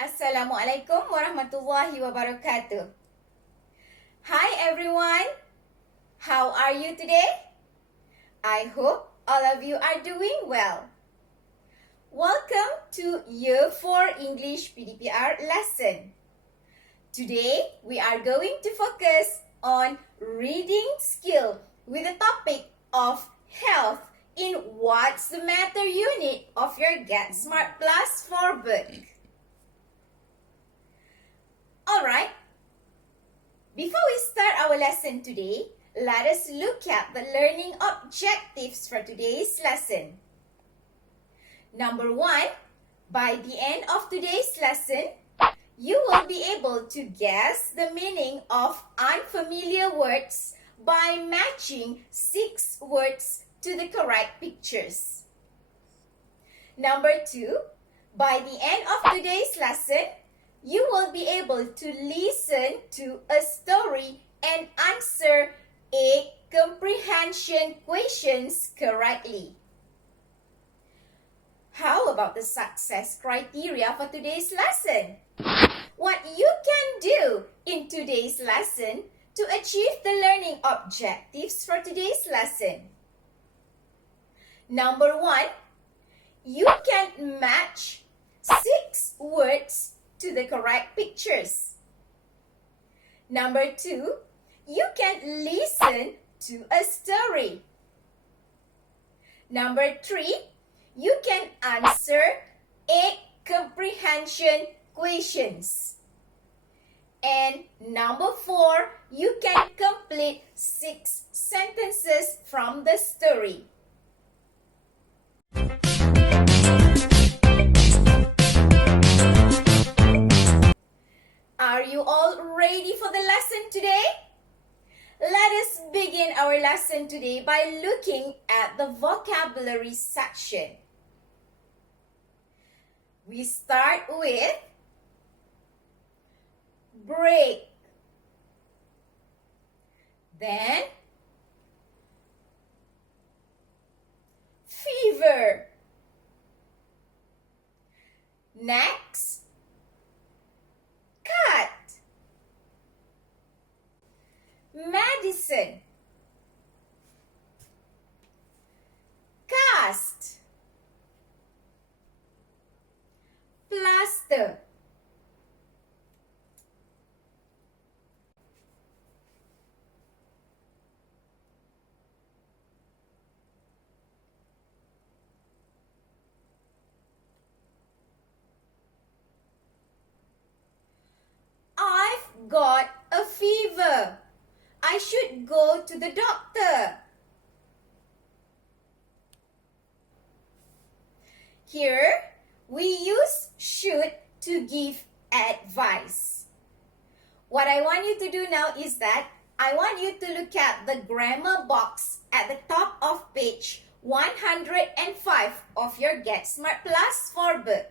Assalamualaikum warahmatullahi wabarakatuh. Hi everyone, how are you today? I hope all of you are doing well. Welcome to Year 4 English PDPR lesson. Today we are going to focus on reading skill with the topic of health in What's the Matter unit of your Get Smart Plus 4 book. Alright, before we start our lesson today, let us look at the learning objectives for today's lesson. Number 1, by the end of today's lesson, you will be able to guess the meaning of unfamiliar words by matching 6 words to the correct pictures. Number 2, by the end of today's lesson, you will be able to listen to a story and answer 8 comprehension questions correctly. How about the success criteria for today's lesson? What you can do in today's lesson to achieve the learning objectives for today's lesson. Number 1, you can match 6 words to the correct pictures. Number 2, you can listen to a story. Number 3, you can answer 8 comprehension questions. And number 4, you can complete 6 sentences from the story. Are you all ready for the lesson today? Let us begin our lesson today by looking at the vocabulary section. We start with break, then fever, next cut, medicine, cast, plaster, I've got a fever. I should go to the doctor. Here, we use should to give advice. What I want you to do now is that I want you to look at the grammar box at the top of page 105 of your Get Smart Plus 4 book.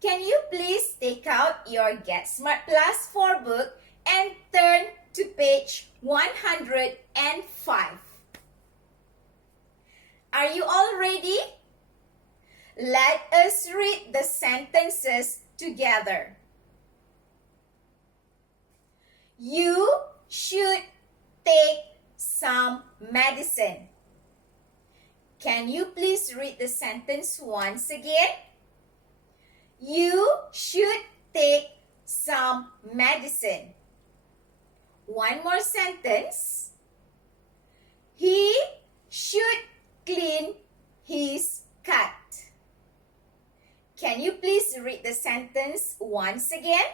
Can you please take out your Get Smart Plus 4 book and turn to page 105. Are you all ready? Let us read the sentences together. You should take some medicine. Can you please read the sentence once again? You should take some medicine. One more sentence. He should clean his cut. Can you please read the sentence once again?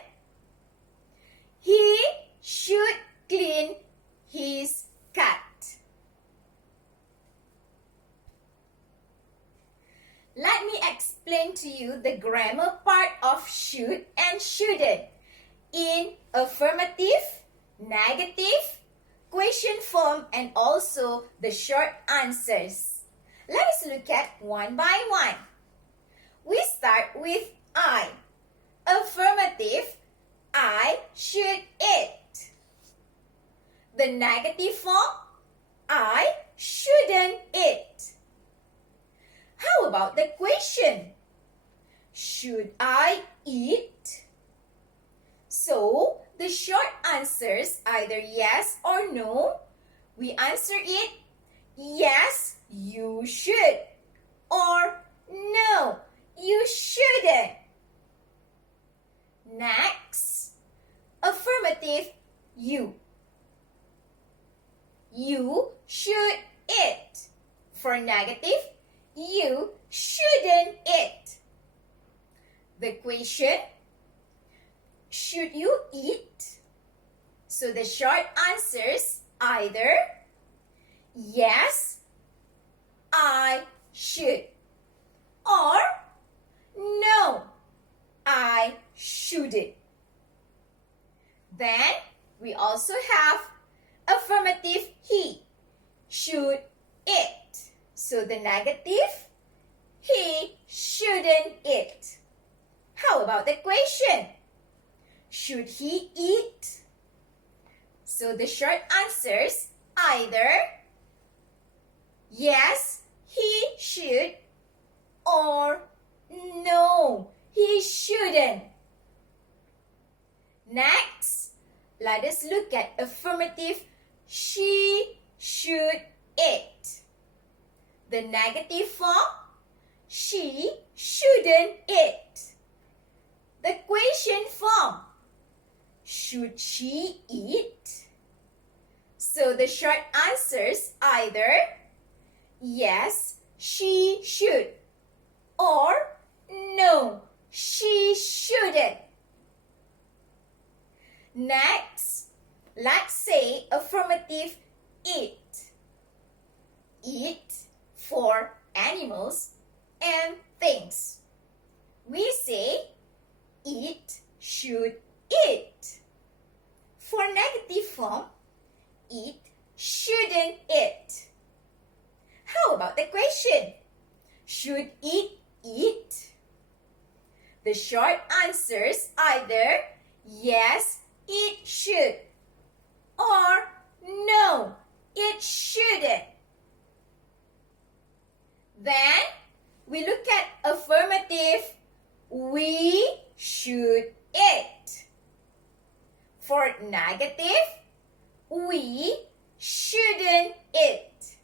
He should clean his cut. Let me explain to you the grammar part of should and shouldn't in affirmative, negative, question form, and also the short answers. Let us look at one by one. We start with I. Affirmative, I should eat. The negative form, I shouldn't eat. How about the question? Should I eat? So, the short answers either yes or no. We answer it, yes, you should. Or, no, you shouldn't. Next, affirmative, you. You should eat. For negative, you shouldn't eat. The question, should you eat? So the short answers either yes, I should, or no, I shouldn't. Then we also have affirmative, he should eat. So the negative, he shouldn't eat. How about the question? Should he eat? So the short answers either yes, he should, or no, he shouldn't. Next, let us look at affirmative, she should eat. The negative form, she shouldn't eat. The question form, should she eat? So the short answers either yes, she should, or no, she shouldn't. Next, let's say affirmative, eat. Eat for animals and things. We say it should eat. For negative form, it shouldn't eat. How about the question? Should it eat? The short answers either yes, it should, or no, it shouldn't. Then we look at affirmative, we should eat. For negative, we shouldn't eat.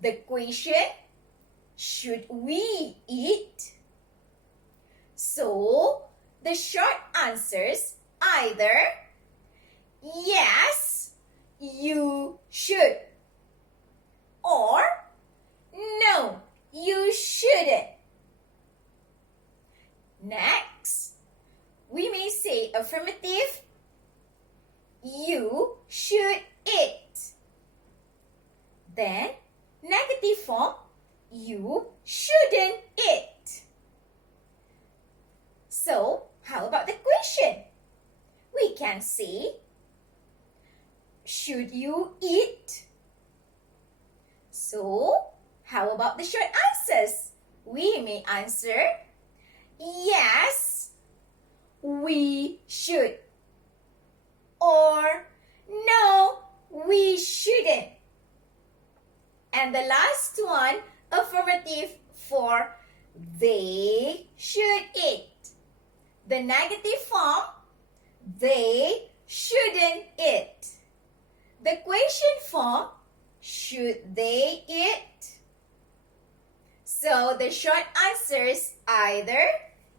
The question, should we eat? So, the short answers either yes, you should, or no, you shouldn't. Next, we may say affirmative, you should eat. Then, negative form, you shouldn't eat. So, how about the question? We can say, should you eat? So, how about the short answers? We may answer, yes, we should, or no, we shouldn't. And the last one, affirmative, for they should eat. The negative form, they shouldn't eat. The question form, should they eat? So the short answers either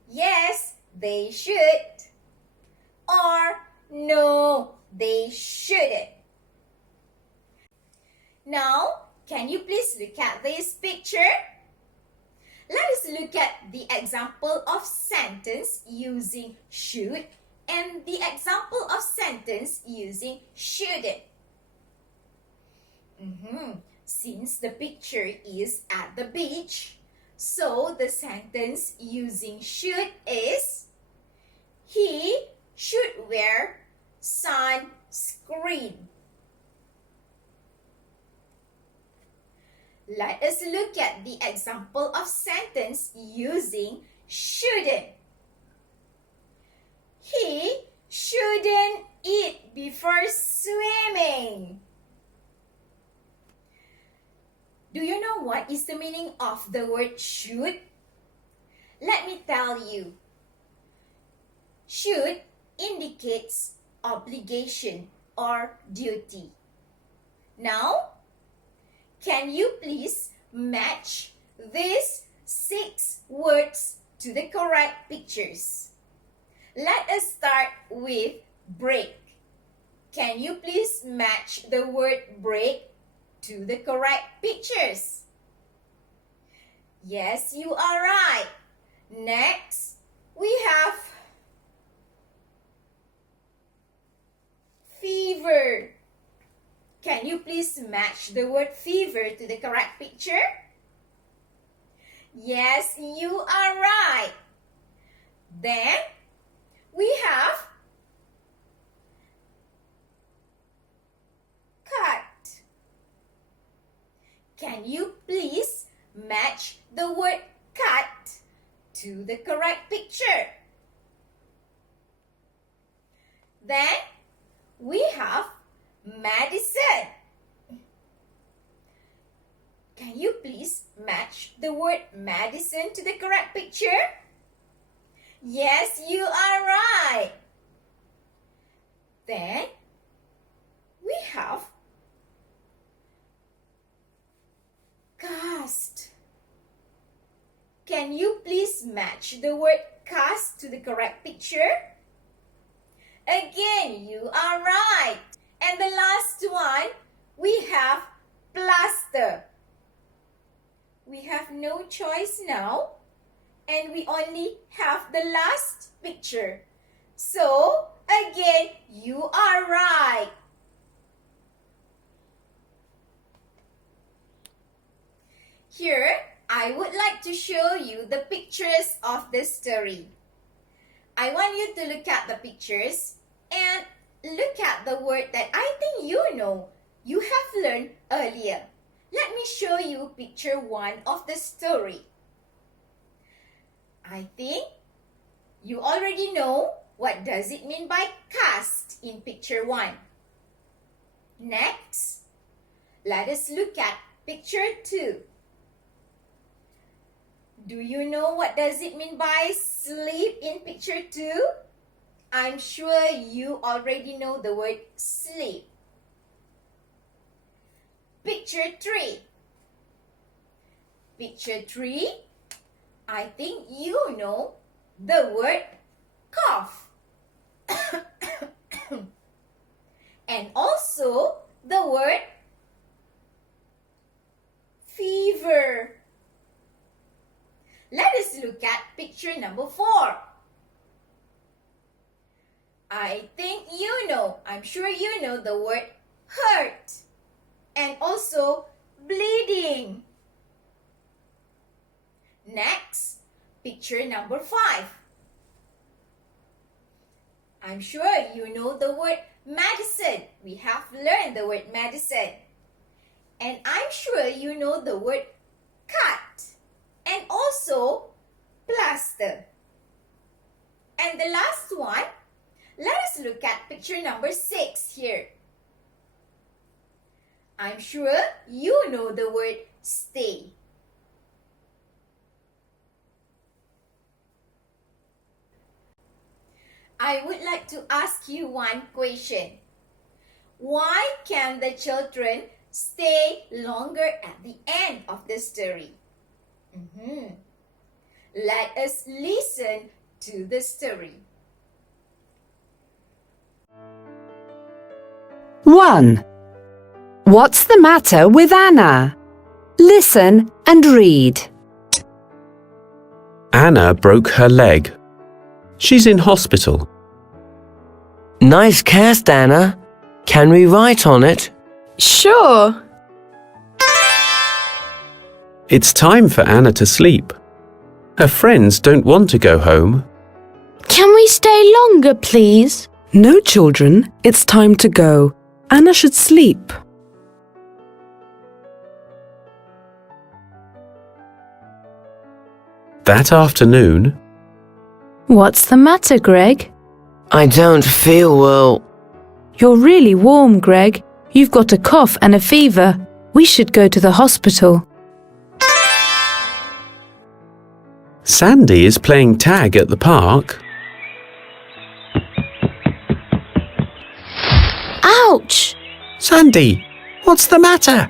yes, they should, or no, they shouldn't. Now, can you please look at this picture? Let us look at the example of sentence using should and the example of sentence using shouldn't. Since the picture is at the beach, so the sentence using should is, he should wear sunscreen. Let us look at the example of sentence using shouldn't. He shouldn't eat before swimming. Do you know what is the meaning of the word should? Let me tell you. Should indicates obligation or duty. Now, can you please match these 6 words to the correct pictures? Let us start with break. Can you please match the word break to the correct pictures? Yes, you are right. Next, we have fever. Can you please match the word fever to the correct picture? Yes, you are right. Then, we have cut. Can you please match the word cut to the correct picture? Then, we have medicine. Can you please match the word medicine to the correct picture? Yes, you are right. Then, we have cast. Can you please match the word cast to the correct picture? Again, you are right. And the last one, we have plaster. We have no choice now, and we only have the last picture. So, again, you are right. Here, I would like to show you the pictures of the story. I want you to look at the pictures and look at the word that I think you know, you have learned earlier. Let me show you picture 1 of the story. I think you already know what does it mean by cast in picture 1. Next, let us look at picture 2. Do you know what does it mean by sleep in picture 2? I'm sure you already know the word sleep. Picture 3. Picture 3, I think you know the word cough. And also the word fever. Let us look at picture number 4. I think you know, I'm sure you know the word hurt and also bleeding. Next, picture number 5. I'm sure you know the word medicine. We have learned the word medicine. And I'm sure you know the word cut and also plaster. And the last one, let us look at picture number 6 here. I'm sure you know the word stay. I would like to ask you one question. Why can the children stay longer at the end of the story? Let us listen to the story. 1. What's the matter with Anna? Listen and read. Anna broke her leg. She's in hospital. Nice cast, Anna. Can we write on it? Sure. It's time for Anna to sleep. Her friends don't want to go home. Can we stay longer, please? No, children, it's time to go. Anna should sleep. That afternoon, What's the matter, Greg? I don't feel well. You're really warm, Greg. You've got a cough and a fever. We should go to the hospital. Sandy is playing tag at the park. Ouch! Sandy, what's the matter?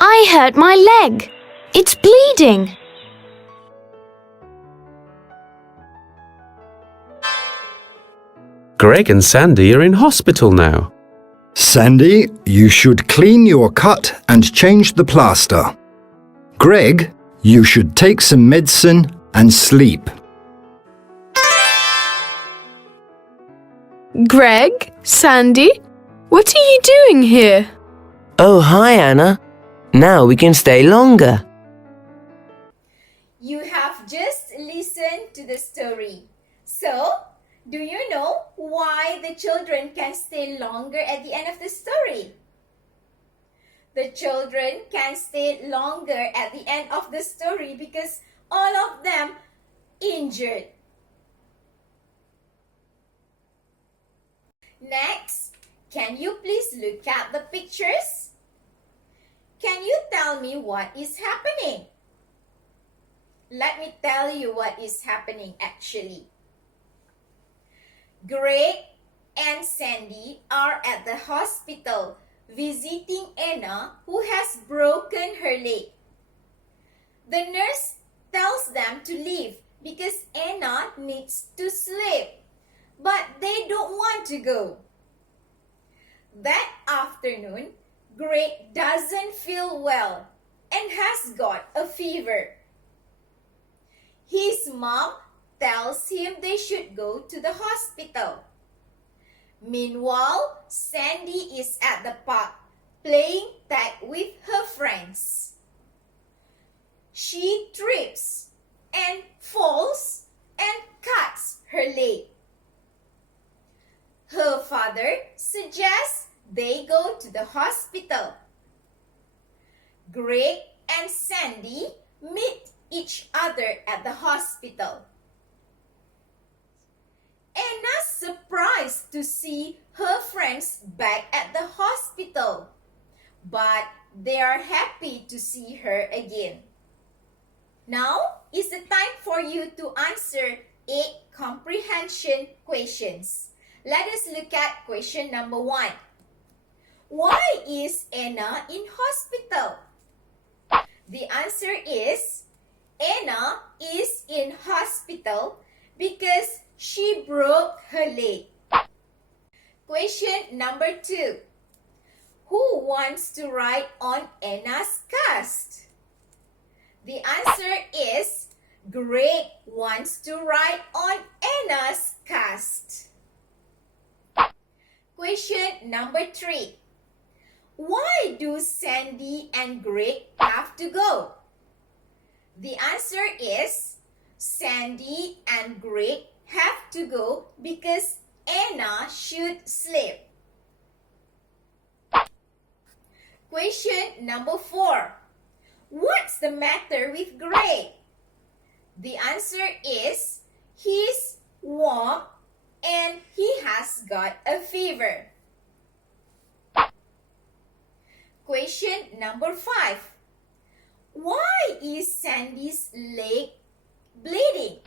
I hurt my leg. It's bleeding. Greg and Sandy are in hospital now. Sandy, you should clean your cut and change the plaster. Greg, you should take some medicine and sleep. Greg, Sandy, what are you doing here? Oh, hi, Anna. Now we can stay longer. You have just listened to the story. So, do you know why the children can stay longer at the end of the story? The children can stay longer at the end of the story because all of them injured. Next, can you please look at the pictures? Can you tell me what is happening? Let me tell you what is happening actually. Greg and Sandy are at the hospital visiting Anna, who has broken her leg. The nurse tells them to leave because Anna needs to sleep, but they don't want to go. That afternoon, Greg doesn't feel well and has got a fever. His mom tells him they should go to the hospital. Meanwhile, Sandy is at the park playing tag with her friends. She trips and falls and cuts her leg. Her father suggests they go to the hospital. Greg and Sandy meet each other at the hospital. Anna's surprised to see her friends back at the hospital, but they are happy to see her again. Now is the time for you to answer 8 comprehension questions. Let us look at question number 1. Why is Anna in hospital? The answer is Anna is in hospital because she broke her leg. Question number 2. Who wants to ride on Anna's cast? The answer is Greg wants to ride on Anna's cast. Question number 3. Why do Sandy and Greg have to go? The answer is Sandy and Greg have to go because Anna should sleep. Question number 4. What's the matter with Greg? The answer is he's warm and he has got a fever. Question number 5. Why is Sandy's leg bleeding?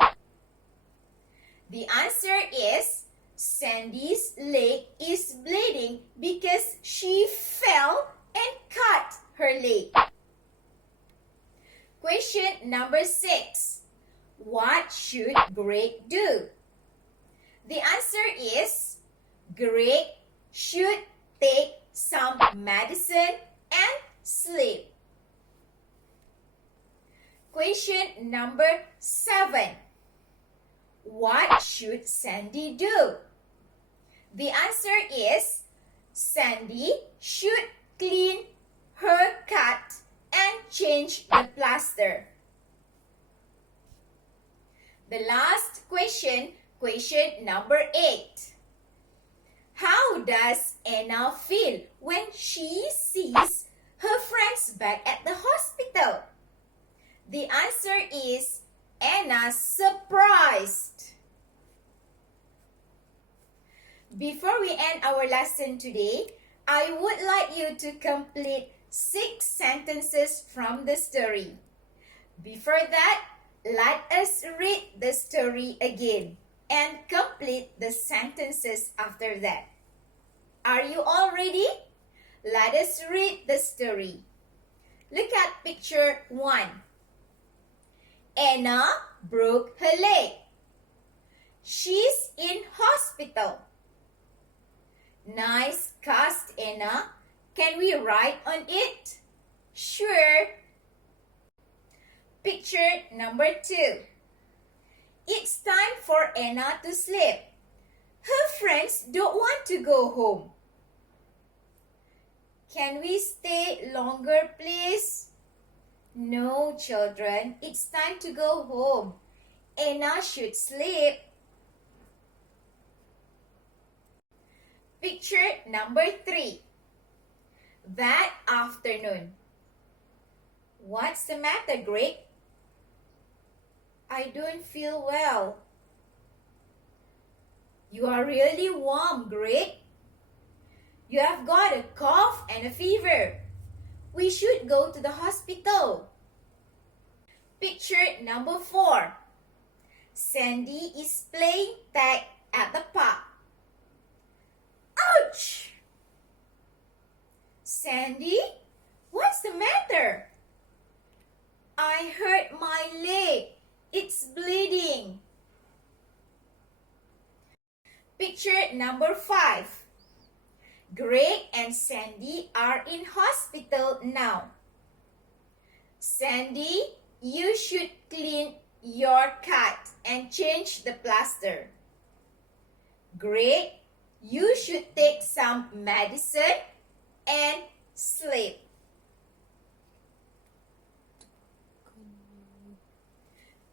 The answer is Sandy's leg is bleeding because she fell and cut her leg. Question number 6. What should Greg do? The answer is Greg should take some medicine and sleep. Question number 7. What should Sandy do? The answer is Sandy should clean her cut and change the plaster. The last question, question number 8. How does Anna feel when she sees her friends back at the hospital? The answer is Anna's surprised. Before we end our lesson today, I would like you to complete 6 sentences from the story. Before that, let us read the story again and complete the sentences after that. Are you all ready? Let us read the story. Look at picture 1. Anna broke her leg. She's in hospital. Nice cast, Anna. Can we write on it? Sure. Picture number 2. It's time for Anna to sleep. Her friends don't want to go home. Can we stay longer, please? No, children. It's time to go home. Anna should sleep. Picture number 3. That afternoon. What's the matter, Greg? I don't feel well. You are really warm, Greg. You have got a cough and a fever. We should go to the hospital. Picture number 4. Sandy is playing tag at the park. Ouch! Sandy, what's the matter? I hurt my leg. It's bleeding. Picture number 5. Greg and Sandy are in hospital now. Sandy, you should clean your cut and change the plaster. Greg, you should take some medicine and sleep.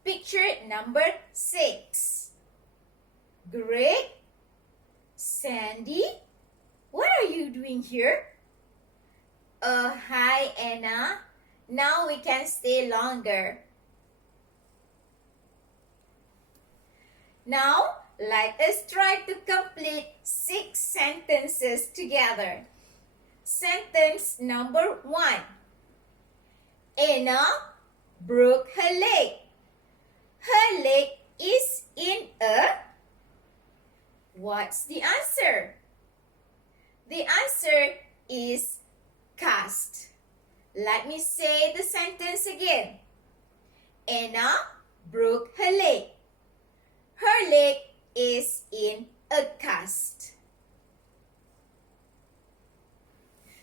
Picture number 6. Greg, Sandy, what are you doing here? Hi Anna. Now we can stay longer. Now, let us try to complete 6 sentences together. Sentence number 1. Anna broke her leg. Her leg is in a... What's the answer? The answer is cast. Let me say the sentence again. Anna broke her leg. Her leg is in a cast.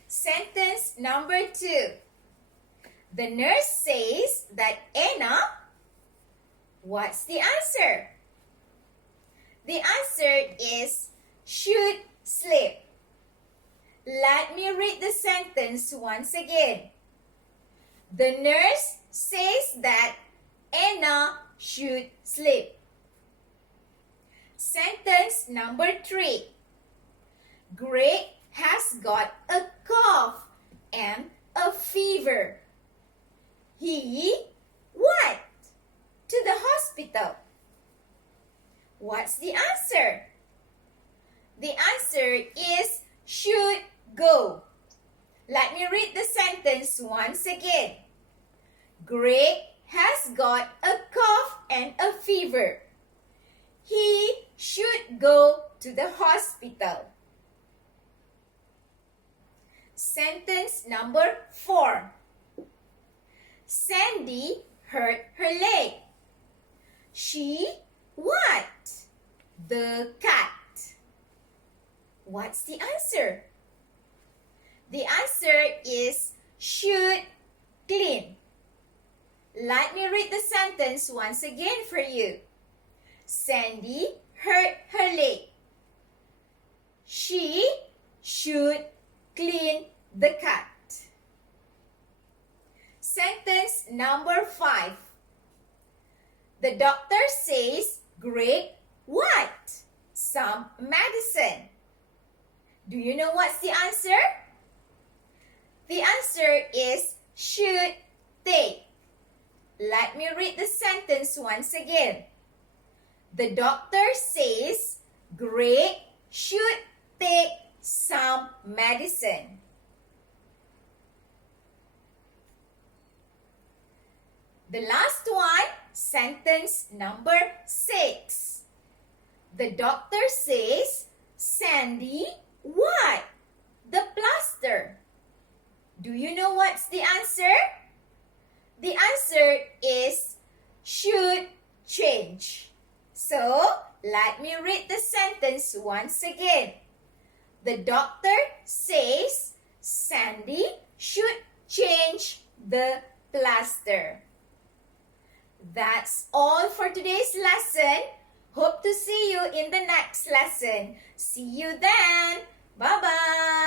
Sentence number 2. The nurse says that Anna... What's the answer? The answer is should sleep. Let me read the sentence once again. The nurse says that Anna should sleep. Sentence number 3. Greg has got a cough and a fever. He what? To the hospital. What's the answer? The answer is should go. Let me read the sentence once again. Greg has got a cough and a fever. He should go to the hospital. Sentence number 4. Sandy hurt her leg. She what? The cat. What's the answer? The answer is should clean. Let me read the sentence once again for you. Sandy hurt her leg. She should clean the cat. Sentence number 5. The doctor says, Greg, what? Some medicine. Do you know what's the answer? The answer is should take. Let me read the sentence once again. The doctor says Greg should take some medicine. The last one, sentence number 6. The doctor says Sandy Why? The plaster. Do you know what's the answer? The answer is should change. So, let me read the sentence once again. The doctor says Sandy should change the plaster. That's all for today's lesson. Hope to see you in the next lesson. See you then. Bye-bye.